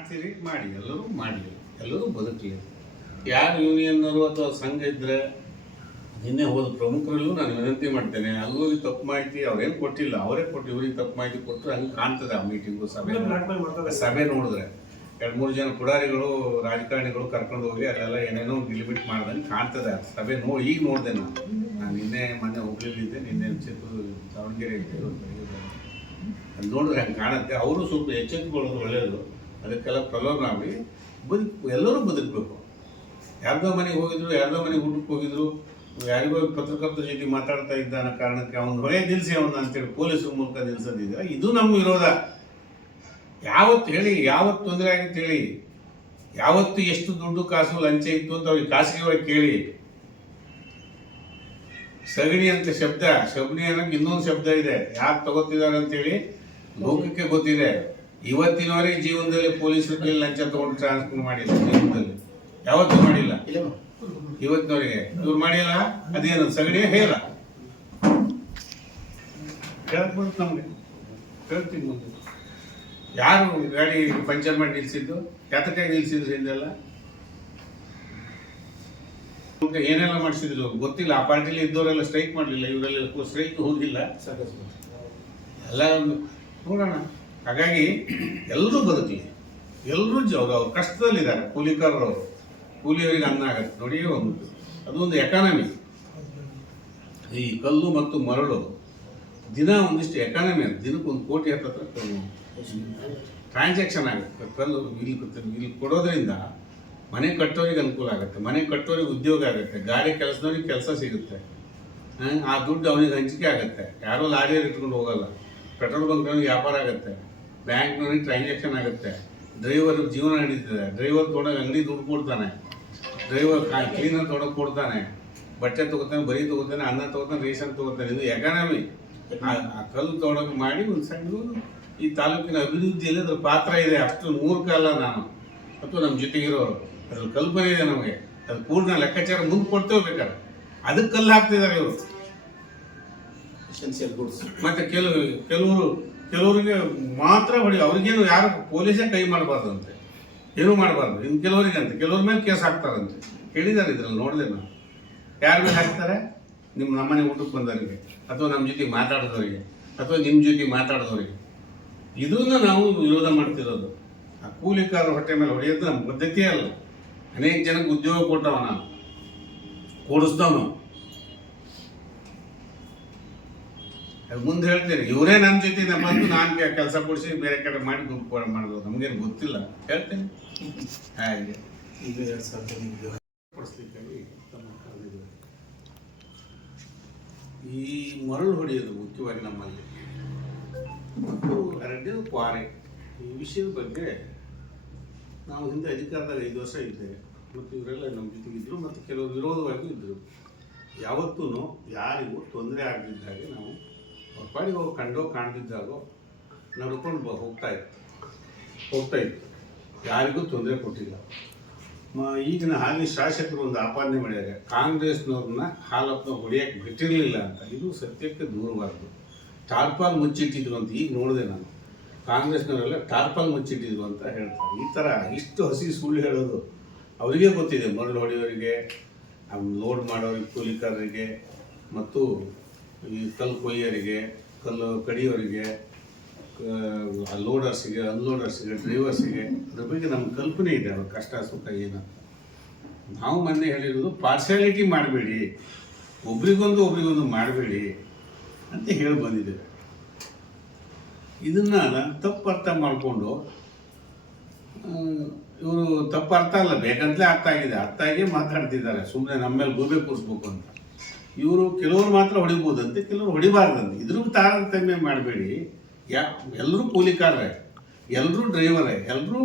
ಮಾಡ್ತೀರಿ ಮಾಡಿ ಎಲ್ಲರೂ ಮಾಡಿ ಎಲ್ಲರೂ ಬದುಕಲಿ. ಯಾರು ಯೂನಿಯನ್ನರು ಅಥವಾ ಸಂಘ ಇದ್ದರೆ ನಿನ್ನೆ ಹೋದ ಪ್ರಮುಖರಲ್ಲೂ ನಾನು ವಿನಂತಿ ಮಾಡ್ತೇನೆ ಅಲ್ಲೂ ಈ ತಪ್ಪು ಮಾಹಿತಿ ಅವ್ರೇನು ಕೊಟ್ಟಿಲ್ಲ ಅವರೇ ಕೊಟ್ಟು ಇವ್ರಿಗೆ ತಪ್ಪು ಮಾಹಿತಿ ಕೊಟ್ಟರೆ ಹಂಗೆ ಕಾಣ್ತದೆ ಆ ಮೀಟಿಂಗು ಸಭೆ. ಸಭೆ ನೋಡಿದ್ರೆ ಎರಡು ಮೂರು ಜನ ಪುಡಾರಿಗಳು ರಾಜಕಾರಣಿಗಳು ಕರ್ಕೊಂಡು ಹೋಗಿ ಅಲ್ಲೆಲ್ಲ ಏನೇನೋ ಡಿಲಿಮಿಟ್ ಮಾಡ್ದಂಗೆ ಕಾಣ್ತದೆ ಸಭೆ ನೋಡಿ ಈಗ ನೋಡಿದೆ ನಾನು. ನಾನು ನಿನ್ನೆ ಮೊನ್ನೆ ಹುಬ್ಳಿಲಿದ್ದೆ ನಿನ್ನೆ ಚಿತ್ರ ದಾವಣಗೆರೆ ಇದ್ದೆ. ನೋಡಿದ್ರೆ ಹಂಗೆ ಕಾಣುತ್ತೆ. ಅವರು ಸ್ವಲ್ಪ ಎಚ್ಚೆತ್ತುಕೊಳ್ಳೋದು ಒಳ್ಳೆಯದು ಅದಕ್ಕೆಲ್ಲ ಪ್ರಲೋಭನಾಗಿ ಬದುಕು, ಎಲ್ಲರೂ ಬದುಕಬೇಕು. ಯಾರ್ದೋ ಮನೆಗೆ ಹೋಗಿದ್ರು, ಯಾರ್ದೋ ಮನೆಗೆ ಊಟಕ್ಕೆ ಹೋಗಿದ್ರು, ಯಾರಿಗೋ ಪತ್ರಕರ್ತರ ಜೊತೆ ಮಾತಾಡ್ತಾ ಇದ್ದ ಅನ್ನೋ ಕಾರಣಕ್ಕೆ ಅವ್ನು ಹೊಳೆ ನಿಲ್ಲಿಸಿ ಅವನ್ನ ಅಂತೇಳಿ ಪೊಲೀಸರ ಮೂಲಕ ನಿಲ್ಸೋದಿದೆ ಇದು ನಮ್ಮ ವಿರೋಧ. ಯಾವತ್ತು ಹೇಳಿ, ಯಾವತ್ತು ತೊಂದರೆ ಆಗಿತ್ತು ಹೇಳಿ. ಯಾವತ್ತು ಎಷ್ಟು ದುಡ್ಡು ಕಾಸು ಲಂಚ ಇತ್ತು ಅಂತ ಅವ್ರಿಗೆ ಖಾಸಗಿ ಒಳಗೆ ಕೇಳಿ. ಸಗಣಿ ಅಂತ ಶಬ್ದ ಶಗಣಿ ಅನ್ನೋಕೆ ಇನ್ನೊಂದು ಶಬ್ದ ಇದೆ. ಯಾಕೆ ತಗೋತಿದ್ದಾರೆ ಅಂತೇಳಿ ಲೋಕಕ್ಕೆ ಗೊತ್ತಿದೆ. ಇವತ್ತಿನವರೆಗೆ ಜೀವನದಲ್ಲಿ ಪೊಲೀಸರ ಕೈಲಿ ಲಂಚ ತಗೊಂಡು ಟ್ರಾನ್ಸ್ಫರ್ ಮಾಡಿಲ್ಲ ಜೀವನದಲ್ಲಿ. ಯಾವತ್ತೂ ಮಾಡಿಲ್ಲ. ಇವತ್ತಿನವರೆಗೆ. ಇವ್ರು ಮಾಡಿಲ್ಲ? ಅದೇನು ಸಗಡಿ ಹೇಳ. ಹೇಳಕ್ ಬರುತ್ತೆ ನಮಗೆ. ಹೇಳ್ತೀನಿ ಮುಂದೆ ಯಾರು ಗಾಡಿ ಪಂಚರ್ ಮಾಡಿ ನಿಲ್ಸಿದ್ದು? ಯಾತಕ್ಕಾಗಿ ನಿಲ್ಸಿದ್ರು ಹಿಂದೆಲ್ಲ? ಏನೆಲ್ಲ ಮಾಡಿಸಿದ್ರು? ಗೊತ್ತಿಲ್ಲ. ಆ ಪಾರ್ಟಿಲಿ ಇದ್ದವರೆಲ್ಲ ಸ್ಟ್ರೈಕ್ ಮಾಡಲಿಲ್ಲ. ಇವರೆಲ್ಲ ಸ್ಟ್ರೈಕ್ ಹೋಗಿಲ್ಲ. ಎಲ್ಲ ಒಂದು ನೋಡೋಣ. ಹಾಗಾಗಿ ಎಲ್ಲರೂ ಬದುಕಲಿ. ಎಲ್ಲರೂ ಅವ್ರು ಅವ್ರ ಕಷ್ಟದಲ್ಲಿದ್ದಾರೆ. ಕೂಲಿಕಾರರು ಕೂಲಿಯವರಿಗೆ ಅನ್ನ ಆಗತ್ತೆ. ನೋಡಿ ಒಂದು ಅದೊಂದು ಎಕಾನಮಿ ಈ ಕಲ್ಲು ಮತ್ತು ಮರಳು ದಿನ ಒಂದಿಷ್ಟು ಎಕಾನಮಿ ಅಂತ ದಿನಕ್ಕೆ ಒಂದು ಕೋಟಿ ಹತ್ತತ್ರ ಟ್ರಾನ್ಸಾಕ್ಷನ್ ಆಗುತ್ತೆ. ಕಲ್ಲು ಇಲ್ಲಿ. ಇಲ್ಲಿ ಕೊಡೋದ್ರಿಂದ ಮನೆ ಕಟ್ಟೋರಿಗೆ ಅನುಕೂಲ ಆಗುತ್ತೆ. ಮನೆ ಕಟ್ಟೋರಿಗೆ ಉದ್ಯೋಗ ಆಗುತ್ತೆ. ಗಾಡಿ ಕೆಲಸದವ್ರಿಗೆ ಕೆಲಸ ಸಿಗುತ್ತೆ. ಆ, ಆ ದುಡ್ಡು ಅವನಿಗೆ ಹಂಚಿಕೆ ಆಗುತ್ತೆ. ಯಾರೋ ಲಾರಿಯರ್ ಇಟ್ಕೊಂಡು ಹೋಗಲ್ಲ. ಪೆಟ್ರೋಲ್ ಬಂಕ್ನವ್ರಿಗೆ ವ್ಯಾಪಾರ ಆಗುತ್ತೆ. ಬ್ಯಾಂಕ್ನವ್ರಿಗೆ ಟ್ರಾನ್ಸಾಕ್ಷನ್ ಆಗುತ್ತೆ. ಡ್ರೈವರ್ ಜೀವನ ನಡೀತದೆ. ಡ್ರೈವರ್ ತೊಗೊಂಡಾಗ ಅಂಗಡಿ ದುಡ್ಡು ಕೊಡ್ತಾನೆ. ಡ್ರೈವರ್ ಕ್ಲೀನರ್ ತೊಗೊಂಡೋಗಿ ಕೊಡ್ತಾನೆ. ಬಟ್ಟೆ ತಗೋತಾನೆ ಬರೀ ತಗೋತಾನೆ ಅನ್ನ ತಗೋತಾನೆ ರೇಷನ್ ತಗೋತಾನೆ. ಇದು ಎಕಾನಮಿ ಆ ಕಲ್ಲು ತೊಗೊಂಡೋಗಿ ಮಾಡಿ ಒಂದು ಸಣ್ಣ ಈ ತಾಲೂಕಿನ ಅಭಿವೃದ್ಧಿಯಲ್ಲಿ ಅದ್ರ ಪಾತ್ರ ಇದೆ. ಅಷ್ಟು ಮೂರ್ಖ ಅಲ್ಲ ನಾನು. ಅಥವಾ ನಮ್ಮ ಜೊತೆಗಿರೋರು. ಅದ್ರ ಕಲ್ಪನೆ ಇದೆ ನಮಗೆ. ಅದು ಪೂರ್ಣ ಲೆಕ್ಕಾಚಾರ ಮುಂದೆ ಕೊಡ್ತೇವೆ ಬೇಕಾದ್ರೆ. ಅದಕ್ಕೆ ಕಲ್ಲು ಹಾಕ್ತಿದ್ದಾರೆ ಇವರು. ಮತ್ತೆ ಕೆಲವು ಕೆಲವರು ಕೆಲವರಿಗೆ ಮಾತ್ರ ಹೊಡಿ, ಅವ್ರಿಗೇನು ಯಾರು ಪೊಲೀಸೇ ಕೈ ಮಾಡಬಾರ್ದಂತೆ. ಏನು ಮಾಡಬಾರ್ದು. ಇನ್ನು ಕೆಲವರಿಗೆ ಅಂತ ಕೆಲವ್ರ ಮೇಲೆ ಕೇಸ್ ಹಾಕ್ತಾರಂತೆ. ಕೇಳಿದ್ದಾರೆ ಇದ್ರಲ್ಲಿ, ನೋಡಿದೆ ನಾನು. ಯಾರ ಮೇಲೆ ಹಾಕ್ತಾರೆ? ನಿಮ್ಮ ನಮ್ಮನೆ ಊಟಕ್ಕೆ ಬಂದವರಿಗೆ, ಅಥವಾ ನಮ್ಮ ಜೊತೆ ಮಾತಾಡಿದವರಿಗೆ, ಅಥವಾ ನಿಮ್ಮ ಜೊತೆ ಮಾತಾಡಿದವರಿಗೆ. ಇದನ್ನು ನಾವು ವಿರೋಧ ಮಾಡ್ತಿರೋದು. ಆ ಕೂಲಿಕಾರ ಹೊಟ್ಟೆ ಮೇಲೆ ಹೊಡೆಯೋದು ನಮ್ಮ ಪದ್ಧತಿಯೇ ಅಲ್ಲ. ಅನೇಕ ಜನಕ್ಕೆ ಉದ್ಯೋಗ ಕೊಟ್ಟವ ನಾನು ಕೊಡಿಸ್ದವನು. ಮುಂದೆ ಹೇಳ್ತೀನಿ ಇವರೇ ನನ್ನ ಜೊತೆ ನಮ್ಮ ಬಂದು ನಾನು ಕೆಲಸ ಕೊಡಿಸಿ ಬೇರೆ ಕಡೆ ಮಾಡಿ ದುಡ್ಡು ಮಾಡೋದು ನಮಗೇನು ಗೊತ್ತಿಲ್ಲ. ಹೇಳ್ತೇನೆ. ಹಾಗೆ. ಈಗ ಎರಡು ಸಾವಿರದ ಹದಿನೈದು ತಮ್ಮ ಕರೆದಿದ್ದಾರೆ. ಈ ಮರಳು ಹೊಡೆಯೋದು ಮುಖ್ಯವಾಗಿ ನಮ್ಮಲ್ಲಿ. ಮತ್ತು ಎರಡನೇದು ಕ್ವಾರೆ. ಈ ವಿಷಯದ ಬಗ್ಗೆ ನಾವು ಹಿಂದೆ ಅಧಿಕಾರದಾಗ ಐದು ವರ್ಷ ಇದ್ದೇವೆ. ಮತ್ತು ಇವರೆಲ್ಲ ನಮ್ಮ ಜೊತೆಗಿದ್ರು ಮತ್ತು ಕೆಲವು ವಿರೋಧವಾಗಿ ಇದ್ದರು ಯಾವತ್ತೂ ಯಾರಿಗೂ ತೊಂದರೆ ಆಗದಿದ್ದಾಗೆ ನಾವು ಅವ್ರ ಪಾಡಿಗೆ ಅವ್ರು ಕಂಡೋ ಕಾಣ್ದಿದ್ದಾಗೋ ನಡ್ಕೊಂಡು ಹೋಗ್ತಾ ಇತ್ತು ಹೋಗ್ತಾ ಇತ್ತು ಯಾರಿಗೂ ತೊಂದರೆ ಕೊಟ್ಟಿಲ್ಲ. ಈಗಿನ ಹಾಲಿ ಶಾಸಕರು ಒಂದು ಆಪಾದನೆ ಮಾಡಿದ್ದಾರೆ ಕಾಂಗ್ರೆಸ್ನವ್ರನ್ನ ಹಾಲಪ್ಪನ ಹೊಡೆಯಕ್ಕೆ ಬಿಟ್ಟಿರಲಿಲ್ಲ ಅಂತ. ಇದು ಸತ್ಯಕ್ಕೆ ದೂರವಾದ್ದು. ಟಾರ್ಪಾಲ್ ಮುಚ್ಚಿಟ್ಟಿದ್ರು ಅಂತ ಈಗ ನೋಡಿದೆ ನಾನು. ಕಾಂಗ್ರೆಸ್ನವರೆಲ್ಲ ಟಾರ್ಪಾಲ್ ಮುಚ್ಚಿಟ್ಟಿದ್ರು ಅಂತ ಹೇಳ್ತಾರೆ. ಈ ಥರ ಇಷ್ಟು ಹಸಿ ಸುಳ್ಳು ಹೇಳೋದು ಅವರಿಗೆ ಗೊತ್ತಿದೆ. ಮರಳು ಹೊಡೆಯೋರಿಗೆ ಲೋಡ್ ಮಾಡೋರಿಗೆ, ಕೂಲಿಕಾರರಿಗೆ, ಮತ್ತು ಈ ಕಲ್ಲು ಕೊಯ್ಯೋರಿಗೆ, ಕಲ್ಲು ಕಡಿಯೋರಿಗೆ ಲೋಡರ್ಸಿಗೆ ಅನ್ಲೋಡರ್ಸಿಗೆ ಡ್ರೈವರ್ಸಿಗೆ ಅದ್ರ ಬಗ್ಗೆ ನಮ್ಮ ಕಲ್ಪನೆ ಇದೆ ಅವ್ರ ಕಷ್ಟ, ಸುಖ ಏನಂತ ನಾವು ಮೊನ್ನೆ ಹೇಳಿರೋದು ಪಾರ್ಶಾಲಿಟಿ ಮಾಡಬೇಡಿ. ಒಬ್ರಿಗೊಂದು ಒಬ್ರಿಗೊಂದು ಮಾಡಬೇಡಿ ಅಂತ ಹೇಳಿ ಬಂದಿದ್ದೇವೆ ಇದನ್ನು ನಾನು ತಪ್ಪು ಅರ್ಥ ಮಾಡಿಕೊಂಡು ಇವರು ತಪ್ಪು ಅರ್ಥ ಅಲ್ಲ, ಬೇಕಂತಲೇ ಅರ್ಥ ಆಗಿದೆ. ಅರ್ಥ ಆಗಿ ಮಾತಾಡ್ತಿದ್ದಾರೆ. ಸುಮ್ಮನೆ ನಮ್ಮ ಮೇಲೆ ಗೋಬೆ ಕೂರಿಸ್ಬೇಕು ಅಂತ. ಇವರು ಕೆಲವರು ಮಾತ್ರ ಹೊಡಿಬೋದಂತೆ ಕೆಲವರು ಹೊಡಿಬಾರ್ದಂತೆ. ಇದ್ರೂ ತಾರತಮ್ಯ ಮಾಡಬೇಡಿ. ಯಾ ಎಲ್ಲರೂ ಕೂಲಿಕಾರರೇ ಎಲ್ಲರೂ ಡ್ರೈವರೇ ಎಲ್ಲರೂ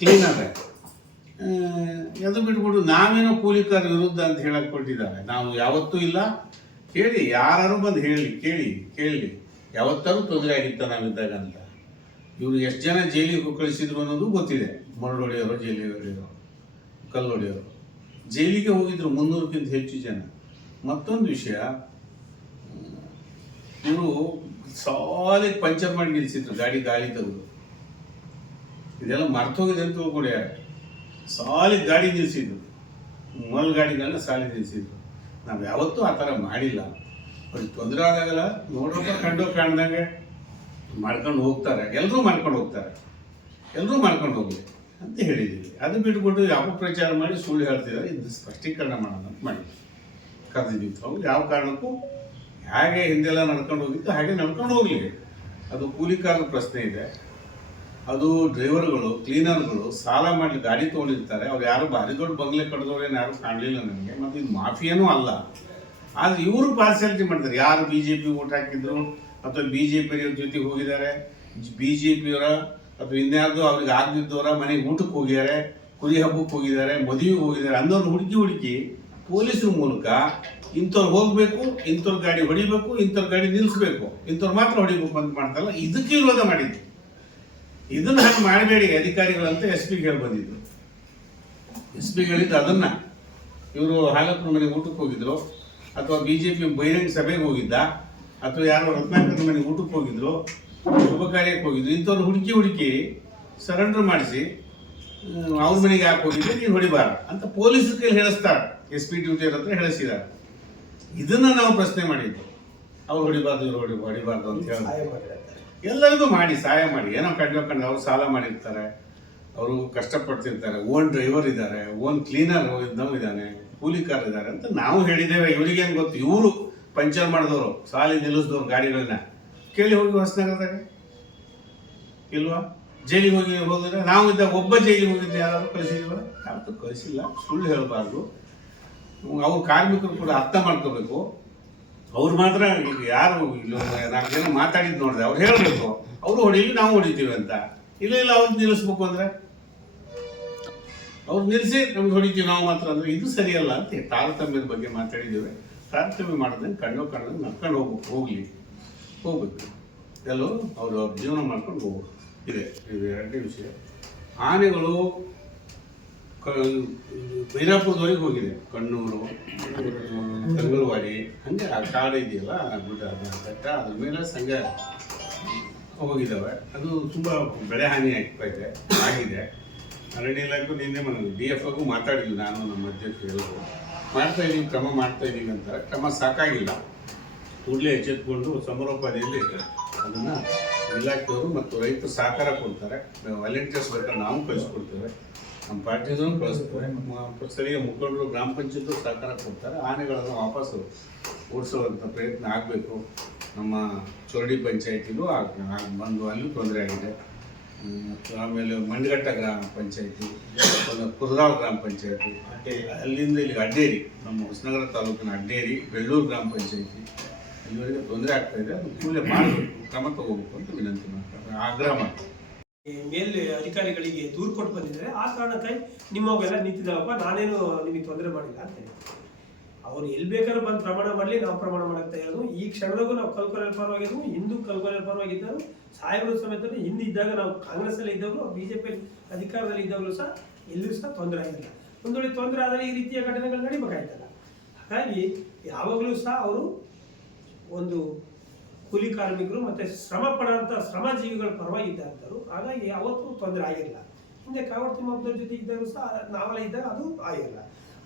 ಕ್ಲೀನರ್. ಎದು ಬಿಟ್ಬಿಟ್ಟು ನಾವೇನೋ ಕೂಲಿಕಾರ ವಿರುದ್ಧ ಅಂತ ಹೇಳಕ್ ಕೊಟ್ಟಿದ್ದಾರೆ ನಾವು ಯಾವತ್ತೂ ಇಲ್ಲ. ಕೇಳಿ ಯಾರು ಬಂದು ಹೇಳಿ, ಕೇಳಿ ಕೇಳಿ. ಯಾವತ್ತಾರು ತೊಂದರೆ ಆಗಿತ್ತ ನಾವಿದ್ದಾಗ ಅಂತ. ಇವರು ಎಷ್ಟು ಜನ ಜೈಲಿಗೆ ಕಳಿಸಿದ್ರು ಅನ್ನೋದು ಗೊತ್ತಿದೆ. ಮರಳು ಹೊಡೆಯೋರು ಜೈಲಿಗೆ ಹೊಡೆಯೋರು ಕಲ್ಲು ಹೊಡೆಯೋರು ಜೈಲಿಗೆ ಹೋಗಿದ್ರು ಮುನ್ನೂರಕ್ಕಿಂತ ಹೆಚ್ಚು ಜನ. ಮತ್ತೊಂದು ವಿಷಯ. ಇವರು ಸಾಲಿಗೆ ಪಂಚರ್ ಮಾಡಿ ನಿಲ್ಲಿಸಿದ್ರು, ಗಾಡಿ ಗಾಳಿ ತೆಗೆದು. ಇದೆಲ್ಲ ಮರ್ತೋಗಿದೆ ಅಂತ ಕೂಡ ಸಾಲಿ ಗಾಡಿ ನಿಲ್ಲಿಸಿದ್ರು. ಮೊಲ್ ಗಾಡಿಗಳನ್ನ ಸಾಲಿ ನಿಲ್ಲಿಸಿದ್ರು. ನಾವು ಯಾವತ್ತೂ ಆ ಥರ ಮಾಡಿಲ್ಲ. ಅವ್ರಿಗೆ ತೊಂದರೆ ಆದಾಗಲ್ಲ ನೋಡೋಕೆ ಕಂಡೋ ಕಾಣ್ದಂಗೆ ಮಾಡ್ಕೊಂಡು ಹೋಗ್ತಾರೆ. ಎಲ್ಲರೂ ಮಾಡ್ಕೊಂಡು ಹೋಗ್ತಾರೆ. ಎಲ್ಲರೂ ಮಾಡ್ಕೊಂಡು ಹೋಗ್ಲಿ ಅಂತ ಹೇಳಿದ್ದೀವಿ ಅದು ಬಿಟ್ಬಿಟ್ಟು ಯಾವ ಪ್ರಚಾರ ಮಾಡಿ ಸುಳ್ಳು ಹೇಳ್ತಿದ್ದಾರೆ. ಇದು ಸ್ಪಷ್ಟೀಕರಣ ಮಾಡೋಣ ಅಂತ ಮಾಡಿದ್ವಿ. ಕರೆದಿದ್ದೀವಿ ಅವ್ರು ಯಾವ ಕಾರಣಕ್ಕೂ ಹೇಗೆ ಹಿಂದೆಲ್ಲ ನಡ್ಕೊಂಡು ಹೋಗಿತ್ತು, ಹಾಗೆ ನಡ್ಕೊಂಡು ಹೋಗಲಿ. ಅದು ಕೂಲಿಕಾರರ ಪ್ರಶ್ನೆ ಇದೆ. ಅದು ಡ್ರೈವರ್ಗಳು, ಕ್ಲೀನರ್ಗಳು ಸಾಲ ಮಾಡಿ ಗಾಡಿ ತೊಗೊಂಡಿರ್ತಾರೆ. ಅವ್ರು ಯಾರು ಭಾರಿ ದೊಡ್ಡ ಬಂಗ್ಲೆ ಕಡ್ದವ್ರೇನು ಯಾರು ಕಾಣಲಿಲ್ಲ ನನಗೆ ಮತ್ತು ಇದು ಮಾಫಿಯಾನೂ ಅಲ್ಲ. ಆದರೆ ಇವರು ಪಾರ್ಸಾಲಿಟಿ ಮಾಡ್ತಾರೆ ಯಾರು ಬಿ ಜೆ ಪಿ ಓಟ್ ಹಾಕಿದ್ರು ಅಥವಾ ಬಿ ಜೆ ಪಿಯವ್ರ ಜೊತೆಗೆ ಹೋಗಿದ್ದಾರೆ ಬಿ ಜೆ ಪಿಯವರ ಅಥವಾ ಇನ್ಯಾರ್ದು ಅವ್ರಿಗೆ ಆಗದಿದ್ದವರ ಮನೆಗೆ ಊಟಕ್ಕೆ ಹೋಗಿದ್ದಾರೆ, ಕುರಿ ಹಬ್ಬಕ್ಕೆ ಹೋಗಿದ್ದಾರೆ, ಮದುವೆಗೆ ಹೋಗಿದ್ದಾರೆ ಅಂದವ್ರು ಹುಡುಕಿ ಹುಡುಕಿ ಪೊಲೀಸರ ಮೂಲಕ ಇಂಥವ್ರು ಹೋಗ್ಬೇಕು, ಇಂಥವ್ರ ಗಾಡಿ ಹೊಡಿಬೇಕು, ಇಂಥವ್ರ ಗಾಡಿ ನಿಲ್ಲಿಸ್ಬೇಕು ಇಂಥವ್ರು ಮಾತ್ರ ಹೊಡಿಬೇಕು ಅಂತ ಮಾಡ್ತಾರಲ್ಲ ಇದಕ್ಕೆ ವಿರೋಧ ಮಾಡಿದ್ದು. ಇದನ್ನ ಹಂಗೆ ಮಾಡಬೇಡಿ ಅಧಿಕಾರಿಗಳಂತ ಎಸ್ ಪಿಗೆ ಹೇಳಿ ಬಂದಿದ್ರು. ಎಸ್ ಪಿ ಹೇಳಿದ್ದು ಅದನ್ನ ಇವರು ಹಾಲಪ್ಪನ ಮನೆಗೆ ಊಟಕ್ಕೆ ಹೋಗಿದ್ರು, ಅಥವಾ ಬಿ ಜೆ ಪಿ ಬಹಿರಂಗ ಸಭೆಗೆ ಹೋಗಿದ್ದ, ಅಥವಾ ಯಾರೋ ರತ್ನಾಕರ ಮನೆಗೆ ಊಟಕ್ಕೆ ಹೋಗಿದ್ರು, ಶುಭ ಕಾರ್ಯಕ್ಕೆ ಹೋಗಿದ್ರು ಇಂಥವ್ರು ಹುಡುಕಿ ಹುಡುಕಿ ಸರೆಂಡರ್ ಮಾಡಿಸಿ ಅವ್ರ ಮನೆಗೆ ಯಾಕೆ ಹೋಗಿದ್ರೆ? ನೀನು ಹೊಡಿಬಾರ ಅಂತ ಪೊಲೀಸರ ಕೈಲಿ ಹೇಳಿಸ್ತಾರೆ. ಎಸ್ ಪಿ ಡ್ಯೂಟಿ ಹತ್ರ ಹೇಳಿಸಿದ್ದಾರೆ. ಇದನ್ನ ನಾವು ಪ್ರಶ್ನೆ ಮಾಡಿದ್ದು ಅವ್ರು ಹೊಡಿಬಾರ್ದು ಇವ್ರು ಹೊಡಿ ಹೊಡಿಬಾರ್ದು ಅಂತ ಹೇಳಿ. ಎಲ್ಲರಿಗೂ ಮಾಡಿ ಸಹಾಯ ಮಾಡಿ. ಏನೋ ಕಂಡು ಕಂಡು ಅವ್ರು ಸಾಲ ಮಾಡಿರ್ತಾರೆ. ಅವರು ಕಷ್ಟಪಡ್ತಿರ್ತಾರೆ. ಓನ್ ಡ್ರೈವರ್ ಇದ್ದಾರೆ ಓನ್ ಕ್ಲೀನರ್ ಇದ್ದವ್ ಇದ್ದಾನೆ ಕೂಲಿಕಾರ್ ಇದ್ದಾರೆ ಅಂತ ನಾವು ಹೇಳಿದ್ದೇವೆ. ಏನು ಗೊತ್ತು? ಇವರು ಪಂಚರ್ ಮಾಡಿದವರು ಸಾಲಿ ನಿಲ್ಲಿಸಿದವ್ರು ಗಾಡಿಗಳನ್ನ. ಕೇಳಿ ಹೋಗಿ ಹೊಸನಗರದಾಗ. ಇಲ್ವಾ? ಜೈಲಿಗೆ ಹೋಗಿ ಹೋಗಿದ್ರೆ ನಾವು ಇದ್ದಾಗ ಒಬ್ಬ ಜೈಲಿಗೆ ಹೋಗಿದ್ದೆ ಯಾರಾದರೂ ಕಳಿಸಿಲ್ವಾ ಯಾರು ಕಳಿಸಿಲ್ಲ. ಸುಳ್ಳು ಹೇಳಬಾರ್ದು. ಅವ್ರ ಕಾರ್ಮಿಕರು ಕೂಡ ಅರ್ಥ ಮಾಡ್ಕೋಬೇಕು. ಅವ್ರು ಮಾತ್ರ ಯಾರು ನಾಲ್ಕು ಜನ ಮಾತಾಡಿದ್ದು ನೋಡಿದೆ, ಅವ್ರು ಹೇಳಬೇಕು. ಅವರು ಹೊಡೀಲಿ, ನಾವು ಹೊಡಿತೀವಿ ಅಂತ. ಇಲ್ಲ ಇಲ್ಲ, ಅವ್ರು ನಿಲ್ಲಿಸ್ಬೇಕು ಅಂದ್ರೆ? ಅವ್ರು ನಿಲ್ಲಿಸಿ, ನಮ್ಗೆ ಹೊಡಿತೀವಿ ನಾವು ಮಾತ್ರ ಅಂದರೆ ಇದು ಸರಿಯಲ್ಲ ಅಂತ ತಾರತಮ್ಯದ ಬಗ್ಗೆ ಮಾತಾಡಿದ್ದೇವೆ. ತಾರತಮ್ಯ ಮಾಡ್ದಂಗೆ ಕಣ್ಣು ಕಣ್ಣು ನಡ್ಕೊಂಡು ಹೋಗ್ಬೇಕು, ಹೋಗ್ಲಿ. ಹೋಗ್ಬೇಕು. ಎಲ್ಲೋ ಅವರು ಜೀವನ ಮಾಡ್ಕೊಂಡು ಹೋಗ್ಬೇಕು. ಇದೆ, ಇದು, ಎರಡನೇ ವಿಷಯ. ಆನೆಗಳು ಬೈರಾಪುರದವರೆಗೆ ಹೋಗಿದೆ. ಕಣ್ಣೂರು ಕಂಗಲ್ವಾಡಿ ಹಂಗೆ ಆ ಕಾಡು ಇದೆಯಲ್ಲ ಗುಡ್ಡ ಬೆಟ್ಟ, ಅದ್ರ ಮೇಲೆ ಸಂಘ ಹೋಗಿದ್ದಾವೆ. ಅದು ತುಂಬ ಬೆಳೆ ಹಾನಿ ಆಗ್ತಾ ಇದೆ, ಆಗಿದೆ. ಅರಣ್ಯ ಇಲಾಖೆ ನಿನ್ನೆ ಡಿ ಎಫ್ ಆಗು ಮಾತಾಡಿಲ್ಲ ನಾನು, ನಮ್ಮ ಅಧ್ಯಕ್ಷ ಎಲ್ಲರೂ. ಮಾಡ್ತಾ ಇದ್ದೀನಿ ಕ್ರಮ ಮಾಡ್ತಾ ಇದ್ದೀನಿ ಅಂತ. ಕ್ರಮ ಸಾಕಾಗಿಲ್ಲ. ಕೂಡಲೇ ಎಚ್ಚೆತ್ಕೊಂಡು ಸಮರೋಪಾದಿಯಲ್ಲಿ ಅದನ್ನು ಇಲಾಖೆಯವರು ಮತ್ತು ರೈತರು ಸಹಕಾರ ಕೊಡ್ತಾರೆ. ವಾಲಂಟಿಯರ್ಸ್ ಬೇಕಾದ್ರೆ ನಾವು ಕಳಿಸ್ಕೊಡ್ತೇವೆ. ನಮ್ಮ ಪಾರ್ಟಿದೂ ಕಳಿಸ್ತಾರೆ ಸ್ಥಳೀಯ ಮುಖಂಡರು ಗ್ರಾಮ ಪಂಚಾಯತ್ ಸಹಕಾರ ಕೊಡ್ತಾರೆ. ಆನೆಗಳನ್ನು ವಾಪಸ್ಸು ಓಡಿಸುವಂಥ ಪ್ರಯತ್ನ ಆಗಬೇಕು. ನಮ್ಮ ಚೋರಡಿ ಪಂಚಾಯತಿಗೂ ಆಗ್ ಬಂದು ಅಲ್ಲಿ ತೊಂದರೆ ಆಗಿದೆ. ಮತ್ತು ಆಮೇಲೆ ಮಂಡಗಟ್ಟ ಗ್ರಾಮ ಪಂಚಾಯತಿ ಕುರ್ದಾವ್ ಗ್ರಾಮ ಪಂಚಾಯತಿ ಅಲ್ಲಿಂದ ಇಲ್ಲಿ ಅಡ್ಡೇರಿ, ನಮ್ಮ ಹೊಸನಗರ ತಾಲೂಕಿನ ಅಡ್ಡೇರಿ, ಬೆಳ್ಳೂರು ಗ್ರಾಮ ಪಂಚಾಯತಿ, ಇಲ್ಲಿವರೆಗೆ ತೊಂದರೆ ಆಗ್ತಾ ಇದೆ. ಅದು ಕೂಡಲೇ ಮಾಡಬೇಕು, ಕ್ರಮ ತಗೋಬೇಕು ಅಂತ ವಿನಂತಿ ಮಾಡ್ತಾರೆ ಆಗ್ರಹ ಮಾಡ್ತಾರೆ ಮೇಲ್ ಅಧಿಕಾರಿಗಳಿಗೆ ದೂರು ಕೊಟ್ಟು ಬಂದಿದ್ದಾರೆ. ಆ ಕಾರಣಕ್ಕಾಗಿ ನಿಮ್ಮವೆಲ್ಲ ನಿಂತಿದ್ದಾವಪ್ಪ ನಾನೇನು ನಿಮಗೆ ತೊಂದರೆ ಮಾಡಿಲ್ಲ ಅಂತ ಹೇಳಿ. ಅವ್ರು ಎಲ್ಲಿ ಬೇಕಾದ್ರೂ ಬಂದು ಪ್ರಮಾಣ ಮಾಡಲಿ, ನಾವು ಪ್ರಮಾಣ ಮಾಡುತ್ತಾ ಇರೋದು. ಈ ಕ್ಷಣದಾಗೂ ನಾವು ಕಲ್ಕೋಲರ್ ಪರವಾಗಿದ್ದು ಹಿಂದೂ ಕಲ್ಕೊಲೆ ಪರವಾಗಿದ್ದರು. ಸಾಹೇಬರು ಸಮೇತ ಹಿಂದೆ ಇದ್ದಾಗ ನಾವು ಕಾಂಗ್ರೆಸ್ ಅಲ್ಲಿ ಜೆ ಬಿಜೆಪಿ ಅಧಿಕಾರದಲ್ಲಿ ಇದ್ದವರು ಸಹ ಎಲ್ಲೂ ಸಹ ತೊಂದರೆ ಆಗಿಲ್ಲ. ಒಂದು ವೇಳೆ ತೊಂದರೆ ಆದರೆ ಈ ರೀತಿಯ ಘಟನೆಗಳು ನಡಿಬೇಕಾಯ್ತಲ್ಲ. ಹಾಗಾಗಿ ಯಾವಾಗಲೂ ಸಹ ಅವರು ಒಂದು ಕೂಲಿ ಕಾರ್ಮಿಕರು ಮತ್ತೆ ಶ್ರಮ ಪಡುವಂತ ಶ್ರಮಜೀವಿಗಳ ಪರವಾಗಿ ಇದ್ದಂಥವ್ರು ಹಾಗಾಗಿ ಯಾವತ್ತೂ ತೊಂದರೆ ಆಗಿಲ್ಲ. ಹಿಂದೆ ಕಾವಡ್ ತಿಮ್ಮಪ್ಪನ ಜೊತೆ ಇದ್ದಾಗ ಸಹ ನಾವೆಲ್ಲ ಇದ್ದಾಗ ಅದು ಆಗಿಲ್ಲ.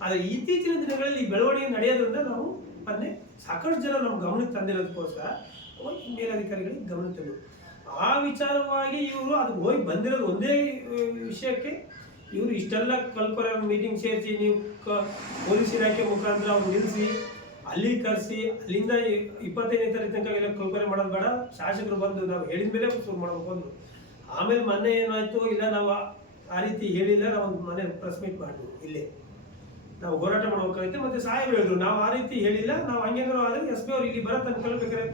ಆದರೆ ಇತ್ತೀಚಿನ ದಿನಗಳಲ್ಲಿ ಬೆಳವಣಿಗೆ ನಡೆಯೋದ್ರಿಂದ ನಾವು ಮೊನ್ನೆ ಸಾಕಷ್ಟು ಜನ ನಮ್ಮ ಗಮನಕ್ಕೆ ತಂದಿರೋದಕ್ಕೋಸ್ಕರ ಮೇಲಧಿಕಾರಿಗಳಿಗೆ ಗಮನ ತಂದರು ಆ ವಿಚಾರವಾಗಿ ಇವರು ಅದು ಹೋಗಿ ಬಂದಿರೋದು ಒಂದೇ ವಿಷಯಕ್ಕೆ ಇವರು ಇಷ್ಟೆಲ್ಲ ಕಲ್ಪರ ಮೀಟಿಂಗ್ ಸೇರಿಸಿ ನೀವು ಪೊಲೀಸ್ ಇಲಾಖೆ ಮುಖಾಂತರ ಅವ್ರು ನಿಲ್ಲಿಸಿ ಅಲ್ಲಿ ಕರೆಸಿ, ಅಲ್ಲಿಂದ ಇಪ್ಪತ್ತೈದನೇ ತಾರೀಕು ತನಕ ಎಲ್ಲ ಕಲ್ಪನೆ ಮಾಡೋದು ಬೇಡ. ಶಾಸಕರು ಬಂದು ನಾವು ಹೇಳಿದ ಮೇಲೆ ಶುರು ಮಾಡ್ಬೇಕು ಅಂದ್ರು. ಆಮೇಲೆ ಮೊನ್ನೆ ಏನಾಯ್ತು, ಇಲ್ಲ ನಾವು ಆ- ರೀತಿ ಹೇಳಿಲ್ಲ, ನಾವು ಒಂದು ಮನೆ ಪ್ರೆಸ್ ಮೀಟ್ ಮಾಡಿದ್ವಿ ಇಲ್ಲೇ. ನಾವು ಹೋರಾಟ ಮಾಡ್ಬೇಕಾಗಿತ್ತು, ಮತ್ತೆ ಸಾಹೇಬ್ ಹೇಳಿದ್ರು, ನಾವು ಆ ರೀತಿ ಹೇಳಿಲ್ಲ, ನಾವು ಹಂಗೇನಾದ್ರು ಆದ್ರೆ ಎಸ್ ಪಿ ಅವ್ರು ಇಲ್ಲಿ ಬರೋ ತನಕ ಬೇಕಾದ್ರೆ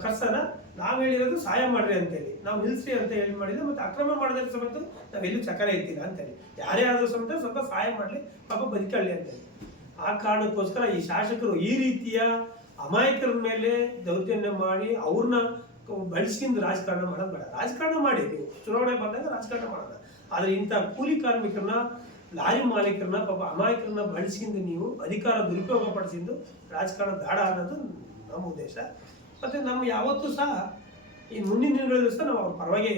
ಕರ್ಸನ. ನಾವು ಹೇಳಿರೋದು ಸಹಾಯ ಮಾಡ್ರಿ ಅಂತೇಳಿ. ನಾವು ನಿಲ್ಸ್ರಿ ಅಂತ ಹೇಳಿ ಮಾಡಿದ್ರೆ ಮತ್ತೆ ಅಕ್ರಮ ಮಾಡಿದ್ರೆ ಸಮೇತ ನಾವೆಲ್ಲೂ ಚಕರ ಅಂತ ಅಂತೇಳಿ. ಯಾರೇ ಆದ್ರೂ ಸಮೇತ ಸ್ವಲ್ಪ ಸಹಾಯ ಮಾಡಲಿ, ಪಾಪ ಬದುಕಳ್ಳಿ ಅಂತೇಳಿ. ಆ ಕಾರಣಕ್ಕೋಸ್ಕರ ಈ ಶಾಸಕರು ಈ ರೀತಿಯ ಅಮಾಯಕರ ಮೇಲೆ ದೌರ್ಜನ್ಯ ಮಾಡಿ ಅವ್ರನ್ನ ಬಳಸ್ಕೊಂಡು ರಾಜಕಾರಣ ಮಾಡೋದು ಬೇಡ. ರಾಜಕಾರಣ ಮಾಡಿ. ನೀವು ಚುನಾವಣೆ ಬಂದಾಗ ರಾಜಕಾರಣ ಮಾಡೋಣ ಆದರೆ ಇಂಥ ಕೂಲಿ ಕಾರ್ಮಿಕರನ್ನ, ಲಾರಿ ಮಾಲೀಕರನ್ನ, ಪಾಪ ಅಮಾಯಕರನ್ನ ಬಳಸ್ಕೊಂಡು ನೀವು ಅಧಿಕಾರ ದುರುಪಯೋಗ ಪಡಿಸಿದ್ದು ರಾಜಕಾರಣ ಬೇಡ ಅನ್ನೋದು ನಮ್ಮ ಉದ್ದೇಶ. ಮತ್ತೆ ನಮ್ಮ ಯಾವತ್ತೂ ಸಹ ಈ ಮುಂದಿನ ದಿನಗಳಲ್ಲಿ ಸಹ ನಾವು ಪರವಾಗಿ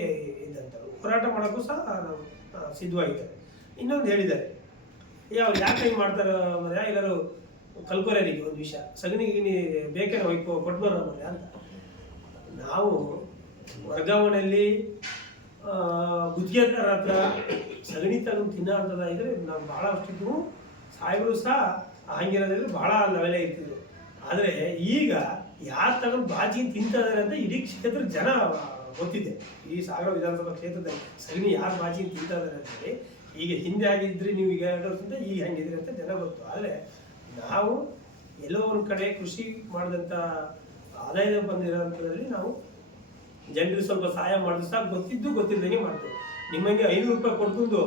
ಇದ್ದಂಥವ್ರು. ಹೋರಾಟ ಮಾಡೋಕ್ಕೂ ಸಹ ನಾವು ಸಿದ್ಧವಾಗಿದ್ದಾರೆ ಇನ್ನೊಂದು ಹೇಳಿದ್ದಾರೆ. ಅವ್ರು ಯಾಕೆ ಹಿಂಗೆ ಮಾಡ್ತಾರೆ ಮರ್ಯ ಎಲ್ಲರೂ ಕಲ್ಕೊರೇರಿಗೆ ಒಂದು ವಿಷಯ. ಸಗಣಿ ಗಿಣಿ ಬೇಕೇನೋ ಹೋಯ್ಕೊ ಕೊಟ್ಬರ ಮರ್ಯ ಅಂತ. ನಾವು ವರ್ಗಾವಣೆಯಲ್ಲಿ ಗುದ್ಗೆದಾರ ಹತ್ರ ಸಗಣಿ ತಗೊಂಡು ತಿನ್ನ ಅಂತದ ಇದ್ರೆ ನಾವು ಭಾಳ ಅಷ್ಟಿದ್ದು ಸಾಯಿಬರು ಸಹ ಹಂಗಿರೋದ್ರಲ್ಲಿ ಭಾಳ ಲೆವೆಲೇ ಇರ್ತಿದ್ರು. ಆದರೆ ಈಗ ಯಾರು ತಗೊಂಡು ಬಾಜಿ ತಿಂತ ಇದಾರೆ ಅಂತ ಇಡೀ ಕ್ಷೇತ್ರ ಜನ ಗೊತ್ತಿದೆ. ಈ ಸಾಗರ ವಿಧಾನಸಭಾ ಕ್ಷೇತ್ರದಲ್ಲಿ ಸಗಣಿ ಯಾರು ಬಾಜಿ ಇದಾರೆ ಅಂತೇಳಿ ಈಗ ಹಿಂದೆ ಆಗಿದ್ರೆ ನೀವು ಈಗ ಎರಡು ಈಗ ಹೆಂಗಿದ್ರಿ ಅಂತ ಜನ ಗೊತ್ತು. ಆದರೆ ನಾವು ಎಲ್ಲೋ ಒಂದು ಕಡೆ ಕೃಷಿ ಮಾಡಿದಂಥ ಆದಾಯದ ಬಂದಿರೋಂಥದ್ರಲ್ಲಿ ನಾವು ಜನರಿಗೆ ಸ್ವಲ್ಪ ಸಹಾಯ ಮಾಡಿದ್ರೆ ಸಾಕು. ಗೊತ್ತಿದ್ದು ಗೊತ್ತಿಲ್ಲದಂಗೆ ಮಾಡ್ತೇವೆ. ನಿಮಗೆ ಐನೂರು ರೂಪಾಯಿ ಕೊಡ್ಕೊಂಡು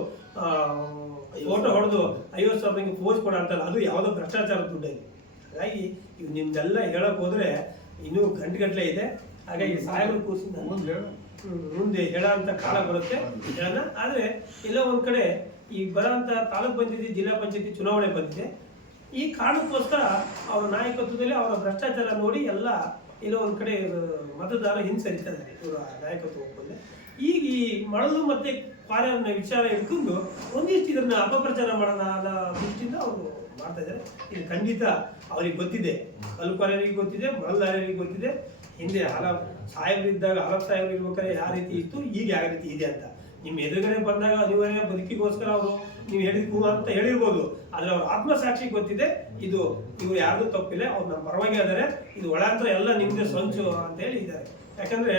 ಫೋಟೋ ಹೊಡೆದು ಐವತ್ತು ಸಾವಿರ ನಿಮಗೆ ಪೋಸ್ಟ್ ಕೊಡ ಅಂತಲ್ಲ, ಅದು ಯಾವುದೋ ಭ್ರಷ್ಟಾಚಾರದ ದುಡ್ಡಲ್ಲಿ. ಹಾಗಾಗಿ ಇವು ನಿಮ್ದೆಲ್ಲ ಹೇಳಕ್ ಹೋದ್ರೆ ಇನ್ನೂ ಗಂಟೆಗಟ್ಟಲೆ ಇದೆ. ಹಾಗಾಗಿ ಸಾಹೇಬರು ಕೂರಿಸಿದ ಮುಂದೆ ಹೇಳು ಹ್ಮ್, ಮುಂದೆ ಹೇಳೋ ಅಂತ ಕಾಲ ಬರುತ್ತೆ. ಹೇಳೋಣ ಆದರೆ ಎಲ್ಲೋ ಒಂದ್ ಕಡೆ ಈ ಬರೋಂಥ ತಾಲೂಕ್ ಪಂಚಾಯತಿ ಜಿಲ್ಲಾ ಪಂಚಾಯತಿ ಚುನಾವಣೆ ಬಂದಿದೆ. ಈ ಕಾರಣಕ್ಕೋಸ್ಕರ ಅವರ ನಾಯಕತ್ವದಲ್ಲಿ ಅವರ ಭ್ರಷ್ಟಾಚಾರ ನೋಡಿ ಎಲ್ಲ ಎಲ್ಲೋ ಒಂದ್ ಕಡೆ ಮತದಾರ ಹಿಂಸರಿತಾ ಇದ್ದಾರೆ ಇವರ ನಾಯಕತ್ವ ಒಪ್ಪಂದ ಈಗ ಈ ಮಳಲು ಮತ್ತೆ ಕಾರ್ಯವನ್ನ ವಿಚಾರ ಇಟ್ಕೊಂಡು ಒಂದಿಷ್ಟು ಇದನ್ನ ಅಪಪ್ರಚಾರ ಮಾಡೋಣ ಅನ್ನೋ ದೃಷ್ಟಿಯಿಂದ ಅವರು ಮಾಡ್ತಾ ಇದ್ದಾರೆ. ಇದು ಖಂಡಿತ ಅವ್ರಿಗೆ ಗೊತ್ತಿದೆ. ಕಲ್ಪಾರ್ಯರಿಗೆ ಗೊತ್ತಿದೆ ಮರಳಾರ್ಯರಿಗೆ ಗೊತ್ತಿದೆ. ಹಿಂದೆ ಹಲ ಸಾಹೇಬರಿದ್ದಾಗ ಅರಬ್ ಸಾಹೇಬರು ಇರ್ಬೇಕಾದ್ರೆ ಯಾವ ರೀತಿ ಇತ್ತು? ಈಗ ಯಾವ ರೀತಿ ಇದೆ ಅಂತ. ನಿಮ್ಮ ಎದುರುಗಡೆ ಬಂದಾಗ ಅನಿವಾರ್ಯ ಬದುಕಿಗೋಸ್ಕರ ಅವರು ನೀವು ಹೇಳಿದ ಅಂತ ಹೇಳಿರ್ಬೋದು. ಆದರೆ ಅವ್ರ ಆತ್ಮಸಾಕ್ಷಿ ಗೊತ್ತಿದೆ. ಇದು ಇವ್ರು ಯಾರ್ದು ತಪ್ಪಿಲ್ಲ. ಅವ್ರು ನಮ್ಮ ಪರವಾಗಿ ಆದರೆ ಇದು ಒಳಾಂತರ ಎಲ್ಲ ನಿಮ್ಮದೇ ಸಂಚು ಅಂತ ಹೇಳಿ ಇದ್ದಾರೆ. ಯಾಕಂದ್ರೆ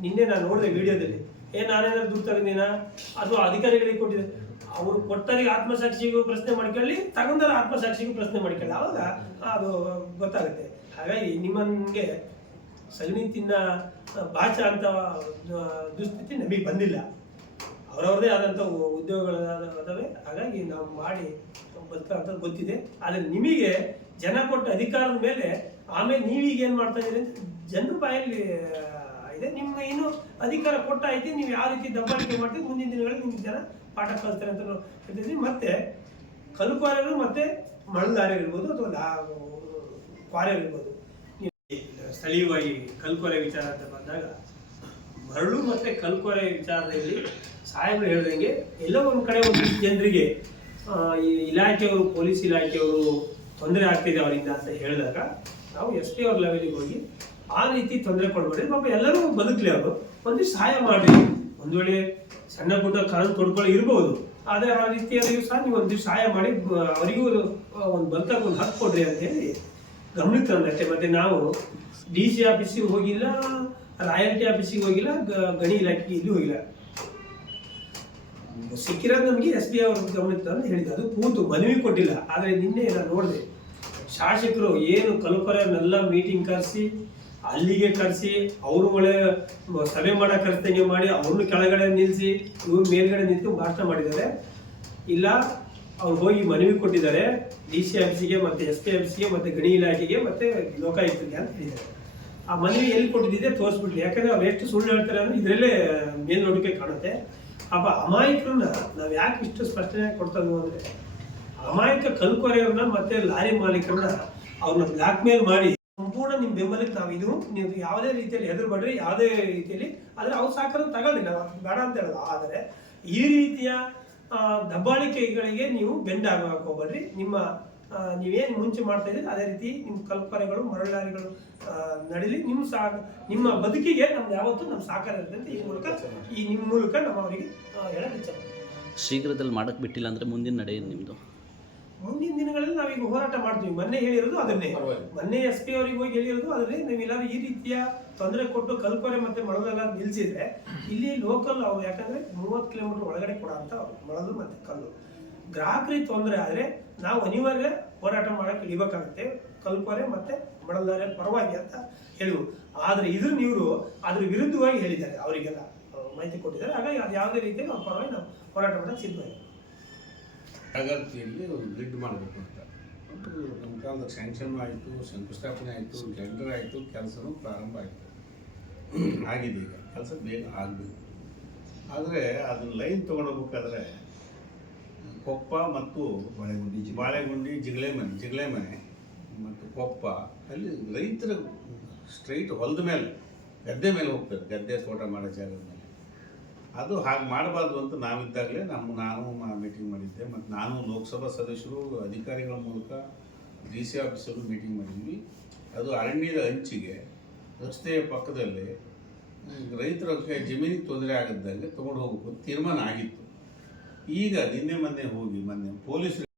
ನಿನ್ನೆ ನಾನು ನೋಡಿದೆ ವಿಡಿಯೋದಲ್ಲಿ. ಏ, ನಾನೇನಾದ್ರು ದುಡ್ಡು ತಗೊಂಡಿನ ಅದು ಅಧಿಕಾರಿಗಳಿಗೆ ಕೊಟ್ಟಿದೆ. ಅವರು ಕೊಟ್ಟರಿಗೆ ಆತ್ಮಸಾಕ್ಷಿಗೂ ಪ್ರಶ್ನೆ ಮಾಡ್ಕೊಳ್ಳಿ ತಗೊಂಡರ ಆತ್ಮಸಾಕ್ಷಿಗೂ ಪ್ರಶ್ನೆ ಮಾಡ್ಕೊಳ್ಳಿ. ಆವಾಗ ಅದು ಗೊತ್ತಾಗುತ್ತೆ. ಹಾಗಾಗಿ ನಿಮ್ಮನ್ಗೆ ಸಗಣಿ ತಿನ್ನ ಬಾಚ ಅಂತ ದುಸ್ಥಿತಿ ನಮಗೆ ಬಂದಿಲ್ಲ. ಅವರವ್ರದೇ ಆದಂಥ ಉದ್ಯೋಗಗಳು ಅದಾವೆ. ಹಾಗಾಗಿ ನಾವು ಮಾಡಿ ಬದುಕಂತ ಗೊತ್ತಿದೆ. ಆದರೆ ನಿಮಗೆ ಜನ ಕೊಟ್ಟ ಅಧಿಕಾರದ ಮೇಲೆ ಆಮೇಲೆ ನೀವೀಗ ಏನು ಮಾಡ್ತಾ ಇದ್ದೀರಿ ಜನರ ಬಾಯಲ್ಲಿ ಇದೆ. ನಿಮ್ಮ ಏನು ಅಧಿಕಾರ ಕೊಟ್ಟ ಐತಿ. ನೀವು ಯಾವ ರೀತಿ ದಬ್ಬಾಳಿಕೆ ಮಾಡ್ತೀವಿ ಮುಂದಿನ ದಿನಗಳಲ್ಲಿ ನಿಮ್ಗೆ ಜನ ಪಾಠ ಕಲಿಸ್ತಾರೆ ಅಂತ ಹೇಳ್ತಿದ್ವಿ ಮತ್ತೆ ಕಲ್ಕ್ವಾರರು ಮತ್ತೆ ಮಳದಾರ್ಯರು ಇರ್ಬೋದು ಅಥವಾ ಲಾ ಇರ್ಬೋದು. ಸ್ಥಳೀಯವಾಗಿ ಕಲ್ಕೊರೆ ವಿಚಾರ ಅಂತ ಬಂದಾಗ, ಮರಳು ಮತ್ತೆ ಕಲ್ಕೊರೆ ವಿಚಾರದಲ್ಲಿ ಸಾಹೇಬರು ಹೇಳ್ದಂಗೆ ಎಲ್ಲ ಒಂದು ಕಡೆ ಒಂದು ಜನರಿಗೆ ಈ ಇಲಾಖೆಯವರು, ಪೊಲೀಸ್ ಇಲಾಖೆಯವರು ತೊಂದರೆ ಆಗ್ತಿದೆ ಅವರಿಂದ ಅಂತ ಹೇಳಿದಾಗ, ನಾವು ಎಸ್ ಪಿ ಅವ್ರ ಲೆವೆಲಿಗೆ ಹೋಗಿ ಆ ರೀತಿ ತೊಂದರೆ ಕೊಡಬೇಡಿ. ಪಾಪ ಎಲ್ಲರೂ ಬದುಕಲಿ ಅವರು. ಒಂದಿಷ್ಟು ಸಹಾಯ ಮಾಡಿ ಒಂದು ವೇಳೆ ಸಣ್ಣ ಪುಟ್ಟ ಕಾನೂನು ಕೊಡ್ಕೊಳ್ಳಿ ಇರ್ಬೋದು. ಆದರೆ ಆ ರೀತಿಯಲ್ಲಿಯೂ ಸಹ ನೀವು ಒಂದಿಷ್ಟು ಸಹಾಯ ಮಾಡಿ ಅವರಿಗೂ ಒಂದು ಬದುಕಕ್ಕೆ ಒಂದು ಹಕ್ಕು ಕೊಡ್ರಿ ಅಂತ ಹೇಳಿ ಗಮನಕ್ಕೆ ತಂದಷ್ಟೇ ಮತ್ತೆ ನಾವು ಡಿ ಸಿ ಆಫೀಸಿಗೆ ಹೋಗಿಲ್ಲ ರಾಯಲ್ಟಿ ಆಫೀಸಿಗೆ ಹೋಗಿಲ್ಲ ಗಣಿ ಇಲಾಖೆಗೆ ಇಲ್ಲಿ ಹೋಗಿಲ್ಲ. ಸಿಕ್ಕಿರೋದು ನಮಗೆ ಎಸ್ ಬಿ ಅವ್ರ ಗಮನಿತ ಅಂತ ಹೇಳಿದ್ದು. ಅದು ಕೂತು ಮನವಿ ಕೊಟ್ಟಿಲ್ಲ. ಆದರೆ ನಿನ್ನೆ ನಾನು ನೋಡಿದೆ, ಶಾಸಕರು ಏನು ಕಲ್ಪರನ್ನೆಲ್ಲ ಮೀಟಿಂಗ್ ಕರೆಸಿ, ಅಲ್ಲಿಗೆ ಕರೆಸಿ, ಅವರು ಒಳ್ಳೆ ಸಭೆ ಮಾಡೋ ಕರೆಸ್ತಂಗೆ ಮಾಡಿ, ಅವ್ರನ್ನ ಕೆಳಗಡೆ ನಿಲ್ಲಿಸಿ ಇವ್ರು ಮೇಲ್ಗಡೆ ನಿಂತು ಭಾಷಣ ಮಾಡಿದ್ದಾರೆ. ಇಲ್ಲ ಅವ್ರು ಹೋಗಿ ಮನವಿ ಕೊಟ್ಟಿದ್ದಾರೆ, ಡಿ ಸಿ ಆಫೀಸಿಗೆ ಮತ್ತೆ ಎಸ್ ಪಿ ಸಿಗೆ ಮತ್ತೆ ಗಣಿ ಇಲಾಖೆಗೆ ಮತ್ತೆ ಲೋಕಾಯುಕ್ತರಿಗೆ ಅಂತ ಹೇಳಿದ್ದಾರೆ. ಆ ಮನವಿ ಎಲ್ಲಿ ಕೊಟ್ಟಿದ್ದೆ ತೋರಿಸ್ಬಿಟ್ಲಿ ಯಾಕಂದ್ರೆ ಅವ್ರು ಎಷ್ಟು ಸುಳ್ಳು ಹೇಳ್ತಾರೆ ಅಂದ್ರೆ ಇದರಲ್ಲೇ ಮೇಲ್ನೋಟಕ್ಕೆ ಕಾಣುತ್ತೆ. ಅಪ್ಪ ಅಮಾಯಕರನ್ನ ನಾವು ಯಾಕೆ ಇಷ್ಟು ಸ್ಪಷ್ಟನೆ ಕೊಡ್ತಾ ಇದ್ವು ಅಂದ್ರೆ, ಅಮಾಯಕ ಕಲ್ಕೊರೆಯವ್ರನ್ನ ಮತ್ತೆ ಲಾರಿ ಮಾಲೀಕರನ್ನ ಅವ್ರನ್ನ ಬ್ಲಾಕ್ ಮೇಲ್ ಮಾಡಿ ಸಂಪೂರ್ಣ ನಿಮ್ಮ ಬೆಂಬಲಕ್ಕೆ ನಾವು ಇದು. ನೀವು ಯಾವುದೇ ರೀತಿಯಲ್ಲಿ ಹೆದರ್ಬೇಡ್ರಿ ಯಾವುದೇ ರೀತಿಯಲ್ಲಿ. ಆದರೆ ಅವ್ರು ಸಾಕಾರ ತಗೊಳ್ಳಿ, ನಾವು ಬೇಡ ಅಂತ ಹೇಳೋದು. ಆದರೆ ಈ ರೀತಿಯ ದಬ್ಬಾಳಿಕೆಗಳಿಗೆ ನೀವು ಬೆಂಡ್ ಆಗಕ್ಕೆ ಹೋಗ್ಬೇಡ್ರಿ ನಿಮ್ಮ ನೀವೇನು ಮುಂಚೆ ಮಾಡ್ತಾ ಇದ್ದೀರಿ, ಅದೇ ರೀತಿ ನಿಮ್ಮ ಕಲ್ಪನೆಗಳು, ಮರಳಾರಿಗಳು ನಡೀಲಿ. ನಿಮ್ಮ ಸಾ ನಿಮ್ಮ ಬದುಕಿಗೆ ನಮ್ದು ಯಾವತ್ತೂ ನಮ್ಮ ಸಾಕಾರ ಇರುತ್ತೆ ಈ ಮೂಲಕ ಈ ನಿಮ್ಮ ಮೂಲಕ ನಮ್ಮ ಅವರಿಗೆ ಇಚ್ಛೆ ಶೀಘ್ರದಲ್ಲಿ ಮಾಡಕ್ಕೆ ಬಿಟ್ಟಿಲ್ಲ ಅಂದರೆ ಮುಂದಿನ ನಡೆಯೋದು ನಿಮ್ಮದು ಮುಂದಿನ ದಿನಗಳಲ್ಲಿ ನಾವೀಗ ಹೋರಾಟ ಮಾಡ್ತೀವಿ. ಮೊನ್ನೆ ಹೇಳಿರೋದು ಅದನ್ನೇ. ಮೊನ್ನೆ ಎಸ್ ಪಿ ಅವರಿಗೆ ಹೋಗಿ ಹೇಳಿರೋದು ಅದನ್ನೇ. ನೀವೆಲ್ಲರೂ ಈ ರೀತಿಯ ತೊಂದರೆ ಕೊಟ್ಟು ಕಲ್ಪನೆ ಮತ್ತೆ ಮಳಲೆಲ್ಲ ನಿಲ್ಸಿದ್ರೆ ಇಲ್ಲಿ ಲೋಕಲ್ ಅವ್ರು ಯಾಕಂದ್ರೆ ಮೂವತ್ತು ಕಿಲೋಮೀಟರ್ ಒಳಗಡೆ ಕೊಡ ಅಂತ ಅವ್ರು. ಮಳಲು ಮತ್ತೆ ಕಲ್ಲು. ಗ್ರಾಹಕರಿಗೆ ತೊಂದರೆ ಆದ್ರೆ ನಾವು ಅನಿವಾರ್ಯ ಹೋರಾಟ ಮಾಡಕ್ಕೆ ಇಳಿಬೇಕಾಗುತ್ತೆ. ಕಲ್ಪನೆ ಮತ್ತೆ ಮಳಲ್ದಾರೆ ಪರವಾಗಿ ಅಂತ ಹೇಳುವು ಆದ್ರೆ ಇದ್ರ ನೀವರು ಅದ್ರ ವಿರುದ್ಧವಾಗಿ ಹೇಳಿದ್ದಾರೆ ಅವರಿಗೆಲ್ಲ. ಮಾಹಿತಿ ಕೊಟ್ಟಿದ್ದಾರೆ. ಹಾಗಾಗಿ ಅದು ಯಾವುದೇ ರೀತಿಯಲ್ಲಿ ಅವ್ರ ಪರವಾಗಿ ನಾವು ಹೋರಾಟ ಮಾಡೋಕ್ಕೆ ಸಿದ್ಧವಾಗಿ ಅಗತ್ಯಲ್ಲಿ ಒಂದು ಬ್ರಿಡ್ ಮಾಡಬೇಕು ಅಂತ. ಮತ್ತು ನಮ್ಮ ಕಾಲದಾಗ ಸ್ಯಾಂಕ್ಷನ್ ಆಯಿತು ಶಂಕುಸ್ಥಾಪನೆ ಆಯಿತು ಟೆಂಡರ್ ಆಯಿತು, ಕೆಲಸನೂ ಪ್ರಾರಂಭ ಆಯಿತು. ಆಗಿದೆ ಈಗ. ಕೆಲಸ ಬೇಗ ಆಗಬೇಕು. ಆದರೆ ಅದನ್ನ ಲೈನ್ ತೊಗೊಂಡೋಗ್ಬೇಕಾದ್ರೆ ಕೊಪ್ಪ ಮತ್ತು ಬಾಳೆಗುಂಡಿ ಬಾಳೆಗುಂಡಿ ಜಿಗಳೆ ಮನೆ ಜಿಗಳೆ ಮನೆ ಮತ್ತು ಕೊಪ್ಪ, ಅಲ್ಲಿ ರೈತರ ಸ್ಟ್ರೈಟ್ ಹೊಲದ ಮೇಲೆ, ಗದ್ದೆ ಮೇಲೆ ಹೋಗ್ತದೆ ಗದ್ದೆ ತೋಟ ಮಾಡೋ ಜಾಗದ ಮೇಲೆ ಅದು ಹಾಗೆ ಮಾಡಬಾರ್ದು ಅಂತ ನಾವಿದ್ದಾಗಲೇ ನಮ್ಮ ನಾನು ಮೀಟಿಂಗ್ ಮಾಡಿದ್ದೆ. ಮತ್ತು ನಾನು ಲೋಕಸಭಾ ಸದಸ್ಯರು ಅಧಿಕಾರಿಗಳ ಮೂಲಕ ಡಿ ಸಿ ಆಫೀಸರು ಮೀಟಿಂಗ್ ಮಾಡಿದ್ವಿ. ಅದು ಅರಣ್ಯದ ಅಂಚಿಗೆ ರಸ್ತೆಯ ಪಕ್ಕದಲ್ಲಿ ರೈತರ ಜಮೀನಿಗೆ ತೊಂದರೆ ಆಗದ್ದಂಗೆ ತೊಗೊಂಡು ಹೋಗಬೇಕು ತೀರ್ಮಾನ ಆಗಿತ್ತು. ಈಗ ನಿನ್ನೆ ಮೊನ್ನೆ ಹೋಗಿ ಮೊನ್ನೆ ಪೊಲೀಸರು